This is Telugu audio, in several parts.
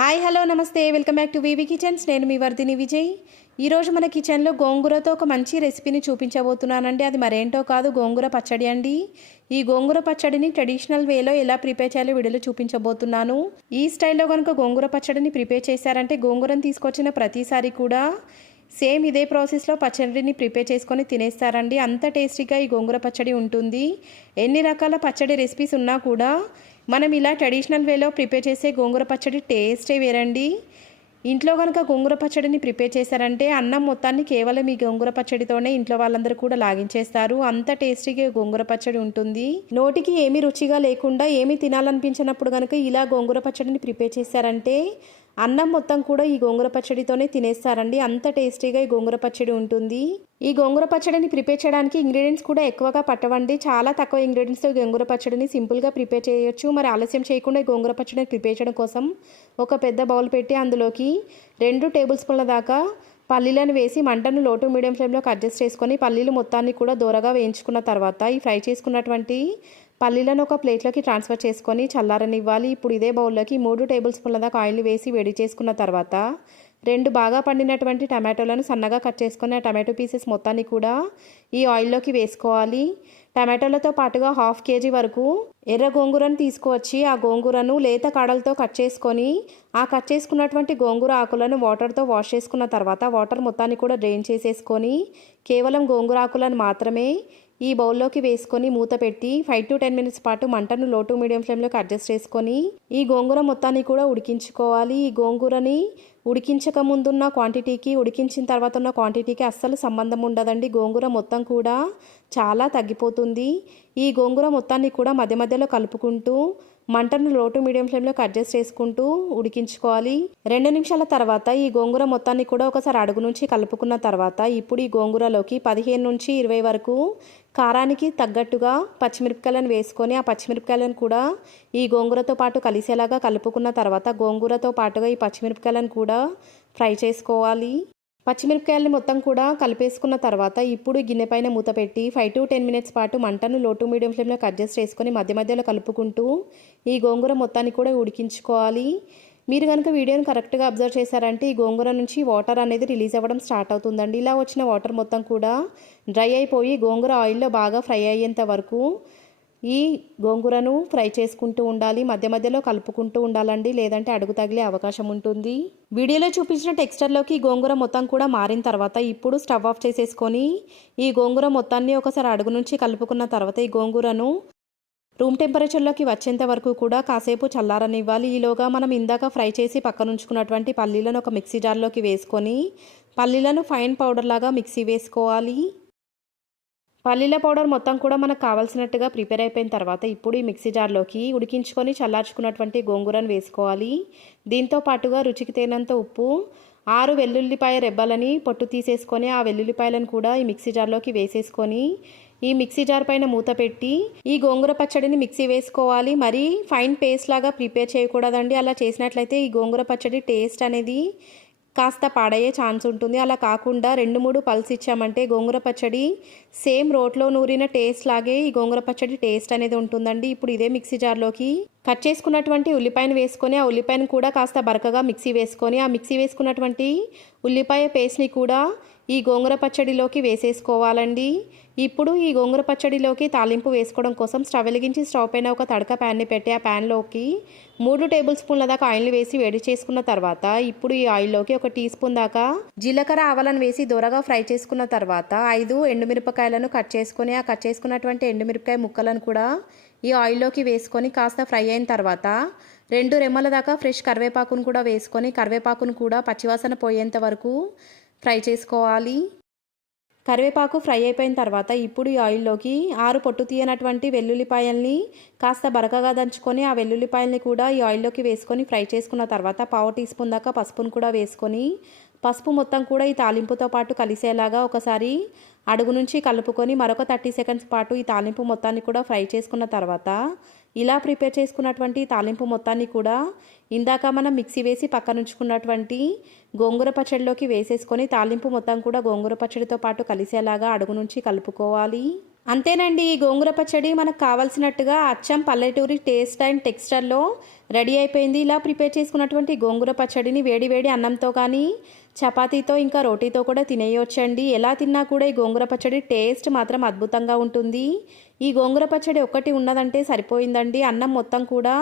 హాయ్ హలో నమస్తే welcome back to VV Kitchens. నేను మీ వర్ధిని విజయ్. ఈరోజు మన కిచెన్లో గోంగూరతో ఒక మంచి రెసిపీని చూపించబోతున్నానండి. అది మరేంటో కాదు, గోంగూర పచ్చడి అండి. ఈ గోంగూర పచ్చడిని ట్రెడిషనల్ వేలో ఎలా ప్రిపేర్ చేయాలో వీడియోలో చూపించబోతున్నాను. ఈ స్టైల్లో కనుక గోంగూర పచ్చడిని ప్రిపేర్ చేశారంటే గోంగూరను తీసుకొచ్చిన ప్రతిసారి కూడా సేమ్ ఇదే ప్రాసెస్లో పచ్చడిని ప్రిపేర్ చేసుకొని తినేస్తారండి. అంత టేస్టీగా ఈ గోంగూర పచ్చడి ఉంటుంది. ఎన్ని రకాల పచ్చడి రెసిపీస్ ఉన్నా కూడా మనం ఇలా ట్రెడిషనల్ వేలో ప్రిపేర్ చేసే గోంగూర పచ్చడి టేస్టే వేరండి. ఇంట్లో కనుక గోంగూర పచ్చడిని ప్రిపేర్ చేశారంటే అన్నం మొత్తాన్ని కేవలం ఈ గోంగూర పచ్చడితోనే ఇంట్లో వాళ్ళందరూ కూడా లాగించేస్తారు. అంత టేస్టీగా గోంగూర పచ్చడి ఉంటుంది. నోటికి ఏమీ రుచిగా లేకుండా ఏమీ తినాలనిపించినప్పుడు కనుక ఇలా గోంగూర పచ్చడిని ప్రిపేర్ చేశారంటే అన్నం మొత్తం కూడా ఈ గోంగూర పచ్చడితోనే తినేస్తారండి. అంత టేస్టీగా ఈ గోంగూర పచ్చడి ఉంటుంది. ఈ గోంగూర పచ్చడిని ప్రిపేర్ చేయడానికి ఇంగ్రీడియంట్స్ కూడా ఎక్కువగా పట్టవండి. చాలా తక్కువ ఇంగ్రీడియంట్స్తో గోంగూర పచ్చడిని సింపుల్గా ప్రిపేర్ చేయొచ్చు. మరి ఆలస్యం చేయకుండా ఈ గోంగూర పచ్చడిని ప్రిపేర్ చేయడం కోసం ఒక పెద్ద బౌల్ పెట్టి అందులోకి 2 టేబుల్ స్పూన్ల దాకా పల్లీలను వేసి మంటను లో టు మీడియం ఫ్లేమ్లోకి అడ్జస్ట్ చేసుకొని పల్లీలు మొత్తాన్ని కూడా దూరగా వేయించుకున్న తర్వాత ఈ ఫ్రై చేసుకున్నటువంటి పల్లీలను ఒక ప్లేట్లోకి ట్రాన్స్ఫర్ చేసుకొని చల్లారనివ్వాలి. ఇప్పుడు ఇదే బౌల్లోకి 3 టేబుల్ స్పూన్ల దాకా ఆయిల్ వేసి వేడి చేసుకున్న తర్వాత 2 బాగా పండినటువంటి టమాటోలను సన్నగా కట్ చేసుకొని ఆ టమాటో పీసెస్ మొత్తాన్ని కూడా ఈ ఆయిల్లోకి వేసుకోవాలి. టమాటోలతో పాటుగా 1/2 kg వరకు ఎర్ర గోంగూరను తీసుకువచ్చి ఆ గోంగూరను లేత కాడలతో కట్ చేసుకొని ఆ కట్ చేసుకున్నటువంటి గోంగూర ఆకులను వాటర్తో వాష్ చేసుకున్న తర్వాత వాటర్ మొత్తాన్ని కూడా డ్రైన్ చేసేసుకొని కేవలం గోంగూర ఆకులను మాత్రమే ఈ బౌల్లోకి వేసుకొని మూత పెట్టి 5 to 10 minutes పాటు మంటను లో టు మీడియం ఫ్లేమ్లోకి అడ్జస్ట్ చేసుకొని ఈ గోంగూర మొత్తాన్ని కూడా ఉడికించుకోవాలి. ఈ గోంగూరని ఉడికించక ముందున్న క్వాంటిటీకి ఉడికించిన తర్వాత ఉన్న క్వాంటిటీకి అస్సలు సంబంధం ఉండదండి. గోంగూర మొత్తం కూడా చాలా తగ్గిపోతుంది. ఈ గోంగూర మొత్తాన్ని కూడా మధ్య మధ్యలో కలుపుకుంటూ మంటను లో టు మీడియం ఫ్లేమ్లోకి అడ్జస్ట్ చేసుకుంటూ ఉడికించుకోవాలి. 2 నిమిషాల తర్వాత ఈ గోంగూర మొత్తాన్ని కూడా ఒకసారి అడుగు నుంచి కలుపుకున్న తర్వాత ఇప్పుడు ఈ గోంగూరలోకి 15 నుంచి 20 వరకు కారానికి తగ్గట్టుగా పచ్చిమిరపకాయలను వేసుకొని ఆ పచ్చిమిరపకాయలను కూడా ఈ గోంగూరతో పాటు కలిసేలాగా కలుపుకున్న తర్వాత గోంగూరతో పాటుగా ఈ పచ్చిమిరపకాయలను కూడా ఫ్రై చేసుకోవాలి. పచ్చిమిరపకాయలు మొత్తం కూడా కలిపేసుకున్న తర్వాత ఇప్పుడు గిన్నె పైన మూత పెట్టి 5 to 10 minutes పాటు మంటను లో టు మీడియం ఫ్లేమ్లోకి అడ్జస్ట్ చేసుకొని మధ్య మధ్యలో కలుపుకుంటూ ఈ గోంగూర మొత్తాన్ని కూడా ఉడికించుకోవాలి. మీరు కనుక వీడియోని కరెక్ట్గా అబ్జర్వ్ చేశారంటే ఈ గోంగూర నుంచి వాటర్ అనేది రిలీజ్ అవ్వడం స్టార్ట్ అవుతుందండి. ఇలా వచ్చిన వాటర్ మొత్తం కూడా డ్రై అయిపోయి గోంగూర ఆయిల్లో బాగా ఫ్రై అయ్యేంత వరకు ఈ గోంగూరను ఫ్రై చేసుకుంటూ ఉండాలి. మధ్య మధ్యలో కలుపుకుంటూ ఉండాలండి, లేదంటే అడుగు తగిలే అవకాశం ఉంటుంది. వీడియోలో చూపించిన టెక్స్చర్లోకి ఈ గోంగూర మొత్తం కూడా మారిన తర్వాత ఇప్పుడు స్టవ్ ఆఫ్ చేసేసుకొని ఈ గోంగూర మొత్తాన్ని ఒకసారి అడుగు నుంచి కలుపుకున్న తర్వాత ఈ గోంగూరను రూమ్ టెంపరేచర్లోకి వచ్చేంత వరకు కూడా కాసేపు చల్లారనివ్వాలి. ఈలోగా మనం ఇందాక ఫ్రై చేసి పక్కనుంచుకున్నటువంటి పల్లీలను ఒక మిక్సీ జార్లోకి వేసుకొని పల్లీలను ఫైన్ పౌడర్ లాగా మిక్సీ వేసుకోవాలి. పల్లీల పౌడర్ మొత్తం కూడా మనకు కావాల్సినట్టుగా ప్రిపేర్ అయిపోయిన తర్వాత ఇప్పుడు ఈ మిక్సీ జార్లోకి ఉడికించుకొని చల్లార్చుకున్నటువంటి గోంగూరను వేసుకోవాలి. దీంతో పాటుగా రుచికి తగినంత ఉప్పు, 6 వెల్లుల్లిపాయ రెబ్బలని పొట్టు తీసేసుకొని ఆ వెల్లుల్లిపాయలను కూడా ఈ మిక్సీ జార్లోకి వేసేసుకొని ఈ మిక్సీ జార్ పైన మూత పెట్టి ఈ గోంగూర పచ్చడిని మిక్సీ వేసుకోవాలి. మరి ఫైన్ పేస్ట్ లాగా ప్రిపేర్ చేయకూడదండి. అలా చేసినట్లయితే ఈ గోంగూర పచ్చడి టేస్ట్ అనేది కాస్త పాడయ్యే ఛాన్స్ ఉంటుంది. అలా కాకుండా 2-3 పల్స్ ఇచ్చామంటే గోంగూర పచ్చడి సేమ్ రోట్లో నూరిన టేస్ట్ లాగే ఈ గోంగూర పచ్చడి టేస్ట్ అనేది ఉంటుందండి. ఇప్పుడు ఇదే మిక్సీ జార్లోకి కట్ చేసుకున్నటువంటి ఉల్లిపాయను వేసుకొని ఆ ఉల్లిపాయను కూడా కాస్త బరకగా మిక్సీ వేసుకొని ఆ మిక్సీ వేసుకున్నటువంటి ఉల్లిపాయ పేస్ట్ని కూడా ఈ గోంగూర పచ్చడిలోకి వేసేసుకోవాలండి. ఇప్పుడు ఈ గోంగూర పచ్చడిలోకి తాలింపు వేసుకోవడం కోసం స్టవ్ వెలిగించి స్టవ్ పైన ఒక తడక ప్యాన్ని పెట్టి ఆ ప్యాన్లోకి 3 టేబుల్ స్పూన్ల దాకా ఆయిల్ వేసి వేడి చేసుకున్న తర్వాత ఇప్పుడు ఈ ఆయిల్లోకి 1 టీ స్పూన్ దాకా జీలకర్ర ఆవాలను వేసి దూరగా ఫ్రై చేసుకున్న తర్వాత 5 ఎండుమిరపకాయలను కట్ చేసుకొని ఆ కట్ చేసుకున్నటువంటి ఎండుమిరపకాయ ముక్కలను కూడా ఈ ఆయిల్లోకి వేసుకొని కాస్త ఫ్రై అయిన తర్వాత 2 రెమ్మల దాకా ఫ్రెష్ కరివేపాకును కూడా వేసుకొని కరివేపాకును కూడా పచ్చివాసన పోయేంత వరకు ఫ్రై చేసుకోవాలి. కరివేపాకు ఫ్రై అయిపోయిన తర్వాత ఇప్పుడు ఈ ఆయిల్లోకి 6 పొట్టు తీయనటువంటి వెల్లుల్లిపాయల్ని కాస్త బరకగా దంచుకొని ఆ వెల్లుల్లిపాయల్ని కూడా ఈ ఆయిల్లోకి వేసుకొని ఫ్రై చేసుకున్న తర్వాత 1/2 టీ స్పూన్ దాకా పసుపును కూడా వేసుకొని పసుపు మొత్తం కూడా ఈ తాలింపుతో పాటు కలిసేలాగా ఒకసారి అడుగు నుంచి కలుపుకొని మరొక 30 seconds పాటు ఈ తాలింపు మొత్తాన్ని కూడా ఫ్రై చేసుకున్న తర్వాత ఇలా ప్రిపేర్ చేసుకున్నటువంటి తాలింపు మొత్తాన్ని కూడా ఇందాక మనం మిక్సీ వేసి పక్కనుంచుకున్నటువంటి గోంగూర పచ్చడిలోకి వేసేసుకొని తాలింపు మొత్తం కూడా గోంగూర పచ్చడితో పాటు కలిసేలాగా అడుగు నుంచి కలుపుకోవాలి. అంతేనండి, ఈ గోంగూర పచ్చడి మనకు కావాల్సినట్టుగా అచ్చం పల్లెటూరి టేస్ట్ అండ్ టెక్స్చర్లో రెడీ అయిపోయింది. ఇలా ప్రిపేర్ చేసుకున్నటువంటి గోంగూర పచ్చడిని వేడి వేడి అన్నంతో కానీ చపాతీతో ఇంకా రోటీతో కూడా తినేయొచ్చండి. ఎలా తిన్నా కూడా ఈ గోంగూర పచ్చడి టేస్ట్ మాత్రం అద్భుతంగా ఉంటుంది. ఈ గోంగూర పచ్చడి ఒక్కటి ఉన్నదంటే సరిపోయిందండి. అన్నం మొత్తం కూడా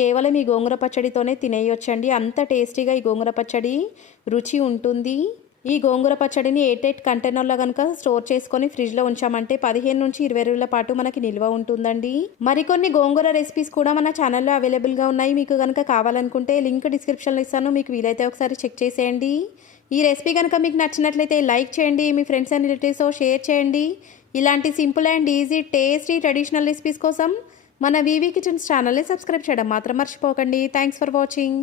కేవలం ఈ గోంగూర పచ్చడితోనే తినేయొచ్చండి. అంత టేస్టీగా ఈ గోంగూర పచ్చడి రుచి ఉంటుంది. ఈ గోంగూర పచ్చడిని ఎయిట్ కంటైనర్లో కనుక స్టోర్ చేసుకొని ఫ్రిడ్జ్లో ఉంచామంటే 15 నుంచి 20 రోజుల పాటు మనకి నిల్వ ఉంటుందండి. మరికొన్ని గోంగూర రెసిపీస్ కూడా మన ఛానల్లో అవైలబుల్గా ఉన్నాయి. మీకు కనుక కావాలనుకుంటే లింక్ డిస్క్రిప్షన్లో ఇస్తాను, మీకు వీలైతే ఒకసారి చెక్ చేసేయండి. ఈ రెసిపీ కనుక మీకు నచ్చినట్లయితే లైక్ చేయండి, మీ ఫ్రెండ్స్ అండ్ రిలేటివ్స్తో షేర్ చేయండి. ఇలాంటి simple and easy tasty traditional recipes కోసం మన వీవీ కిచెన్స్ ఛానల్ని సబ్స్క్రైబ్ చేయడం మాత్రం మర్చిపోకండి. Thanks for watching.